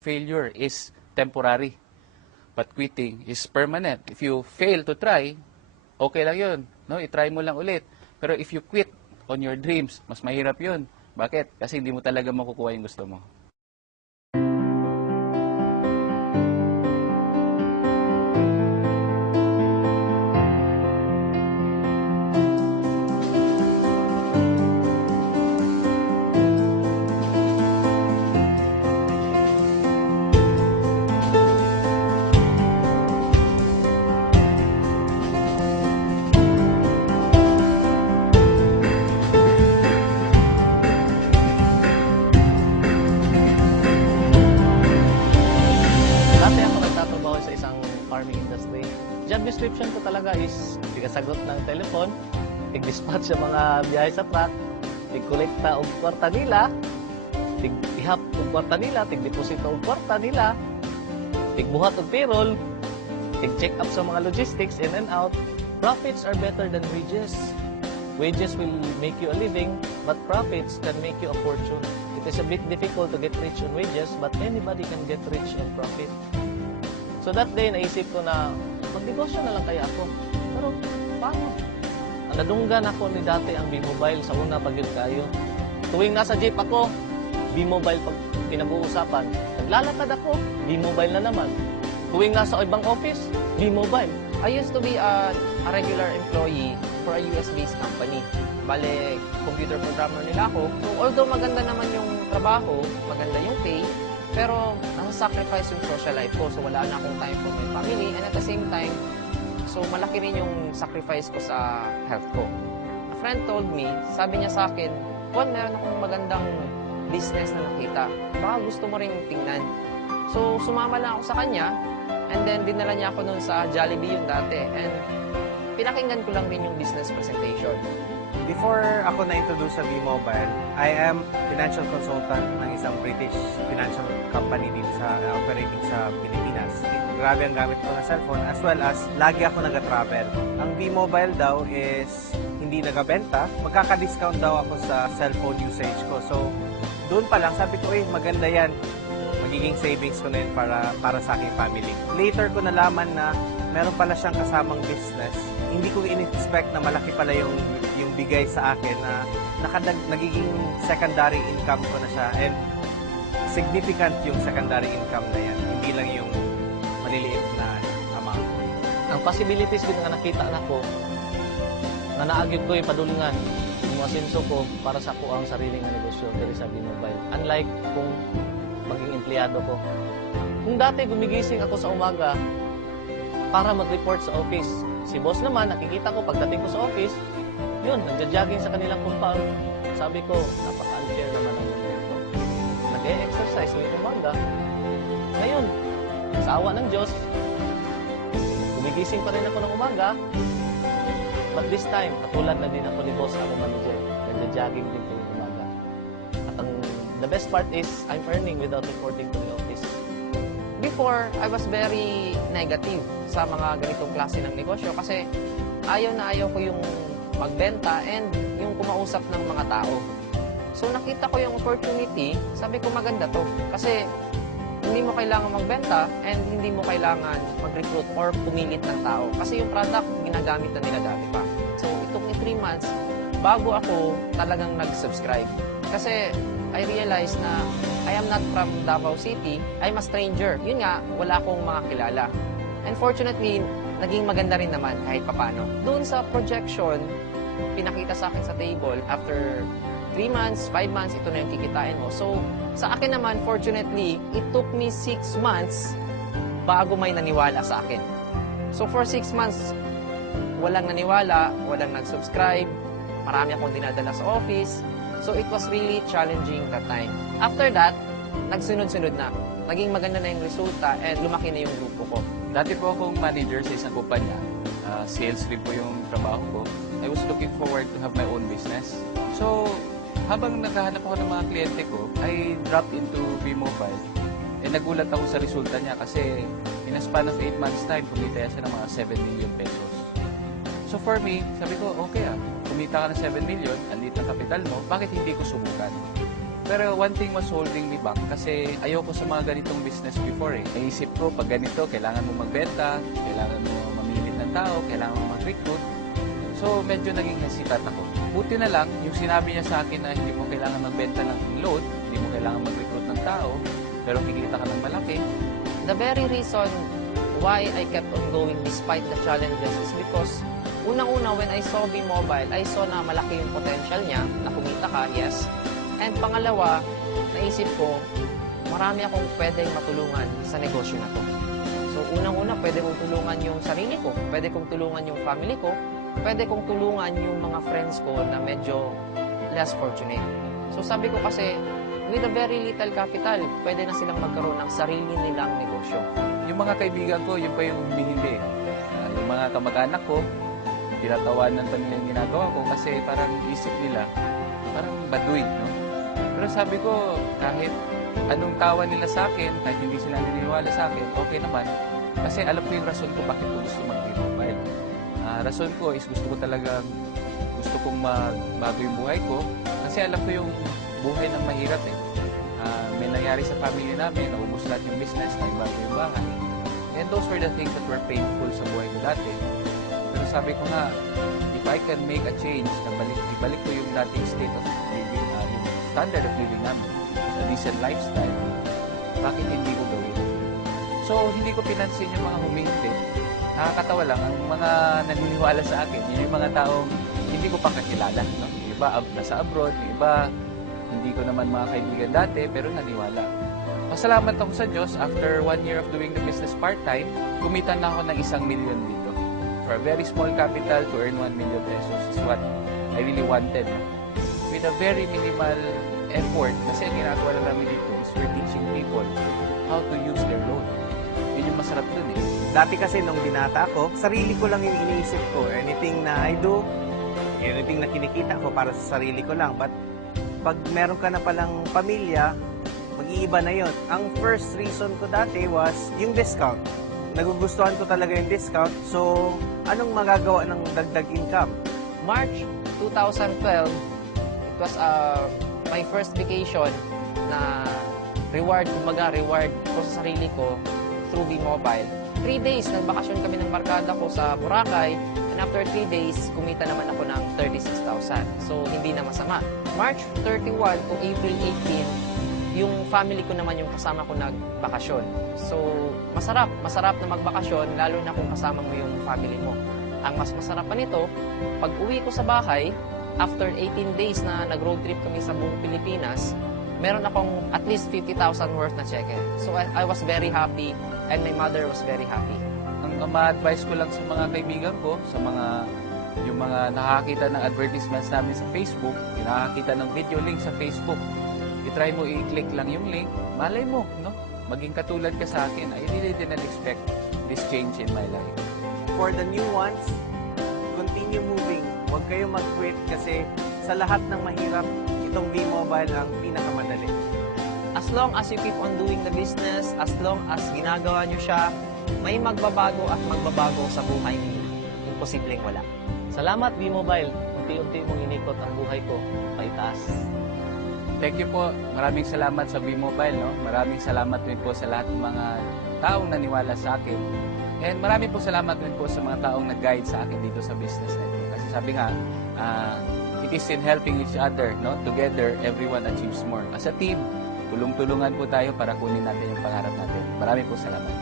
Failure is temporary, but quitting is permanent. If you fail to try, okay lang yun. No? I-try mo lang ulit. Pero if you quit on your dreams, mas mahirap yun. Bakit? Kasi hindi mo talaga makukuha yung gusto mo. Dati ako nagtatrabaho sa isang farming industry. Job description ko talaga is tigasagot ng telepon, tig-dispatch sa mga biyahe sa truck, tig-kolekta og kwarta nila, tig-ihap og kwarta nila, tig-deposito og kwarta nila, tig-buhat og payroll, tig-check up sa mga logistics in and out. Profits are better than wages. Wages will make you a living, but profits can make you a fortune. It is a bit difficult to get rich on wages, but anybody can get rich on profit. So that day, naisip ko na magnegosyo na lang kaya ako. Pero paano? Nadunggan ako ni dati ang B-Mobile sa una pag yun kayo. Tuwing nasa jeep ako, B-Mobile pag pinag-uusapan. Naglalakad ako, B-Mobile na naman. Tuwing nasa ibang office, B-Mobile. I used to be a regular employee for a US-based company. Bale, computer programmer nila ako. So, although maganda naman yung trabaho, maganda yung pay, pero nasa-sacrifice yung social life ko. So, wala na akong time for my family. And at the same time, so malaki rin yung sacrifice ko sa health ko. A friend told me, sabi niya sa akin, Juan, meron akong magandang business na nakita. Baka gusto mo rin tingnan. So, sumama lang ako sa kanya. And then, dinala niya ako nun sa Jollibee yung dati. And pinakinggan ko lang rin yung business presentation. Before ako na-introduce sa V-Mobile, I am financial consultant ng isang British financial company dito sa operating sa Pilipinas. Grabe ang gamit ko ng cellphone as well as lagi ako nag-travel. Ang V-Mobile daw is hindi nagabenta. Magkaka-discount daw ako sa cellphone usage ko. So, doon pa lang sabi ko, maganda yan. Magiging savings ko na yun para sa aking family. Later ko nalaman na meron pala siyang kasamang business. Hindi ko in-expect na malaki pala yung bigay sa akin na nagiging secondary income ko na siya. And significant yung secondary income na yan. Hindi lang yung maliliit na amount. Ang possibilities din nga nakita na ko, na naagid ko yung padulungan, yung asenso ko para sa ko ang sariling nga negosyo diri sa B-Mobile. Unlike kung maging empleyado ko. Kung dati gumigising ako sa umaga para mag-report sa office, si boss naman, nakikita ko pagdating ko sa office, yun, nagja-jogging sa kanilang compound. Sabi ko, napaka-unfair naman ang ito. Nag-e-exercise ng umaga. Ngayon, sa awa ng Diyos, gumigising pa rin ako ng umaga, but this time, katulad na din ako ni boss, ako manager. Nagja-jogging din ko yung umaga. At the best part is, I'm earning without reporting to the office. Before, I was very negative sa mga ganitong klase ng negosyo kasi ayaw na ayaw ko yung magbenta and yung kumausap ng mga tao. So nakita ko yung opportunity, sabi ko maganda to. Kasi hindi mo kailangan magbenta and hindi mo kailangan mag-recruit or pumilit ng tao. Kasi yung product, ginagamit na nila dati pa. So it took me 3 months bago ako talagang nag-subscribe. Kasi I realized na I am not from Davao City, I'm a stranger. Yun nga, wala akong mga kilala. And fortunately, naging maganda rin naman kahit papano. Doon sa projection, pinakita sa akin sa table, after 3 months, 5 months, ito na yung kikitain mo. So, sa akin naman, fortunately, it took me 6 months bago may naniwala sa akin. So, for 6 months, walang naniwala, walang nag-subscribe, marami akong dinadala sa office. So, it was really challenging that time. After that, nagsunod-sunod na. Naging maganda na yung resulta and lumaki na yung grupo ko. Dati po akong manager sa isang kumpanya. Sales rin po yung trabaho ko. I was looking forward to have my own business. So, habang naghahanap ako ng mga kliyente ko, I dropped into B-Mobile. Nagulat ako sa resulta niya kasi in a span of 8 months time, kumita siya ng mga 7 million pesos. So for me, sabi ko, okay kumita ka ng 7 million, andito ang kapital mo, bakit hindi ko subukan? Pero one thing was holding me back kasi ayoko sa mga ganitong business before eh. Naisip ko, pag ganito, kailangan mo magbenta, kailangan mo mamili ng tao, kailangan mo mag-recruit. So, medyo naging hesitant ako. Buti na lang, yung sinabi niya sa akin na hindi mo kailangan magbenta ng load, hindi mo kailangan mag-recruit ng tao, pero kikita ka ng malaki. The very reason why I kept on going despite the challenges is because unang-una, when I saw B-Mobile, I saw na malaki yung potential niya, na kumita ka, yes. And pangalawa, naisip ko, marami akong pwedeng matulungan sa negosyo na to. So, unang-una, pwede kong tulungan yung sarili ko, pwede kong tulungan yung family ko, pwede kong tulungan yung mga friends ko na medyo less fortunate. So, sabi ko kasi, with a very little capital, pwede na silang magkaroon ng sarili nilang negosyo. Yung mga kaibigan ko, yun pa yung humihindi. Yung mga kamag-anak ko, tinatawanan pa nila yung ginagawa ko kasi parang isip nila, parang baduy, no? Pero sabi ko, kahit anong tawa nila sa akin, kahit hindi sila naniniwala sa akin, okay naman. Kasi alam ko yung rason ko bakit ko gusto mag-B-Mobile. Rason ko is gusto kong magbago yung buhay ko. Kasi alam ko yung buhay ng mahirap eh. May nangyari sa family namin, naubos lahat yung business, naibago yung bahay. And those were the things that were painful sa buhay ko dati. Pero sabi ko nga, if I can make a change, ibalik ko yung dating state of living, yung standard of living namin, a decent lifestyle, bakit hindi ko gawin? So, hindi ko pinansin yung mga humihintay. Nakakatawa lang, ang mga naniniwala sa akin, yun yung mga taong hindi ko pa kakilala. No? Yung iba nasa abroad, yung iba hindi ko naman mga kaibigan dati, pero naniwala. Pasalamat ako sa Diyos, after 1 year of doing the business part-time, kumita na ako ng 1 million dito. For a very small capital, to earn 1 million pesos is what I really wanted. No? With a very minimal effort, kasi ang ginagawa na namin dito is we're teaching people how to use their loan. Yun yung masarap dun eh. Dati kasi nung binata ako, sarili ko lang yung iniisip ko. Anything na I do, anything na kinikita ko para sa sarili ko lang. But pag meron ka na palang pamilya, mag-iiba na yon. Ang first reason ko dati was yung discount. Nagugustuhan ko talaga yung discount. So, anong magagawa ng dagdag income? March 2012, it was my first vacation na reward ko sa sarili ko through B-Mobile. 3 days, nagbakasyon kami ng barkada ko sa Boracay, and after 3 days, kumita naman ako ng 36,000. So, hindi na masama. March 31 to April 18, yung family ko naman yung kasama ko nagbakasyon. So, masarap na magbakasyon, lalo na kung kasama mo yung family mo. Ang mas masarap pa nito, pag uwi ko sa bahay, after 18 days na nag-road trip kami sa buong Pilipinas, meron akong at least 50,000 worth na cheque. So, I was very happy and my mother was very happy. Ang ma-advise ko lang sa mga kaibigan ko, yung mga nakakita ng advertisements namin sa Facebook, yung nakakita ng video link sa Facebook, i-try mo i-click lang yung link, malay mo, no? Maging katulad ka sa akin. I really didn't expect this change in my life. For the new ones, continue moving. Huwag kayo mag-quit kasi sa lahat ng mahirap, itong B-Mobile ang pinakamadali. As long as you keep on doing the business, as long as ginagawa nyo siya, may magbabago at magbabago sa buhay niyo. Imposibleng wala. Salamat, B-Mobile. Unti-unti mong inikot ang buhay ko paitaas. Thank you po. Maraming salamat sa B-Mobile. No? Maraming salamat din po sa lahat ng mga taong naniwala sa akin. And maraming po salamat din po sa mga taong nag-guide sa akin dito sa business na ito. Kasi sabi nga, it is in helping each other. No? Together, everyone achieves more. As a team, tulong-tulungan po tayo para kunin natin yung pangarap natin. Maraming po salamat.